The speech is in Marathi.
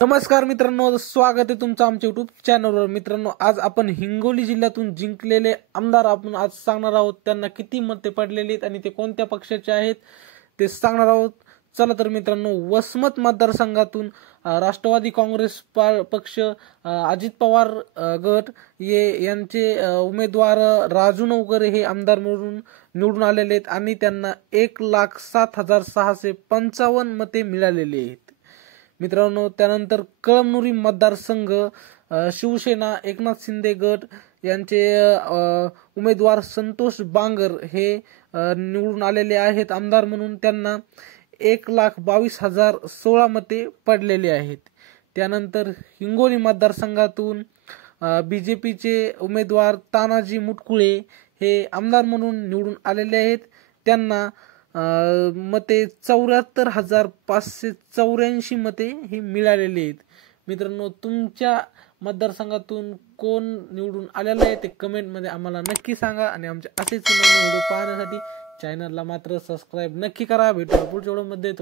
नमस्कार मित्रांनो, स्वागत आहे तुमचं आमच्या युट्यूब चॅनलवर। मित्रांनो, आज आपण हिंगोली जिल्ह्यातून जिंकलेले आमदार आपण आज सांगणार आहोत। त्यांना किती मते पडलेली आहेत आणि ते कोणत्या पक्षाचे आहेत ते सांगणार आहोत। चला तर मित्रांनो, वसमत मतदारसंघातून राष्ट्रवादी काँग्रेस पक्ष अजित पवार गट यांचे उमेदवार राजू नवकरे हे आमदार म्हणून निवडून आलेले आहेत आणि त्यांना 1,07,655 मते मिळालेली आहेत। मित्रांनो, त्यानंतर कळमनुरी मतदारसंघ शिवसेना एकनाथ शिंदे गट यांचे उमेदवार संतोष बांगर हे निवडून आलेले आहेत आमदार म्हणून। त्यांना 1,22,016 मते पडलेले आहेत। त्यानंतर हिंगोली मतदारसंघातून बीजेपीचे उमेदवार तानाजी मुटकुळे हे आमदार म्हणून निवडून आलेले आहेत। त्यांना मते 74,584 मते ही मिळालेली आहेत। मित्रांनो, तुमच्या मतदारसंघातून कोण निवडून आलेलं आहे ते कमेंटमध्ये आम्हाला नक्की सांगा आणि आमचे असेच व्हिडिओ पाहण्यासाठी चॅनलला मात्र सबस्क्राईब नक्की करा। भेटूया पुढच्या व्हिडिओमध्ये।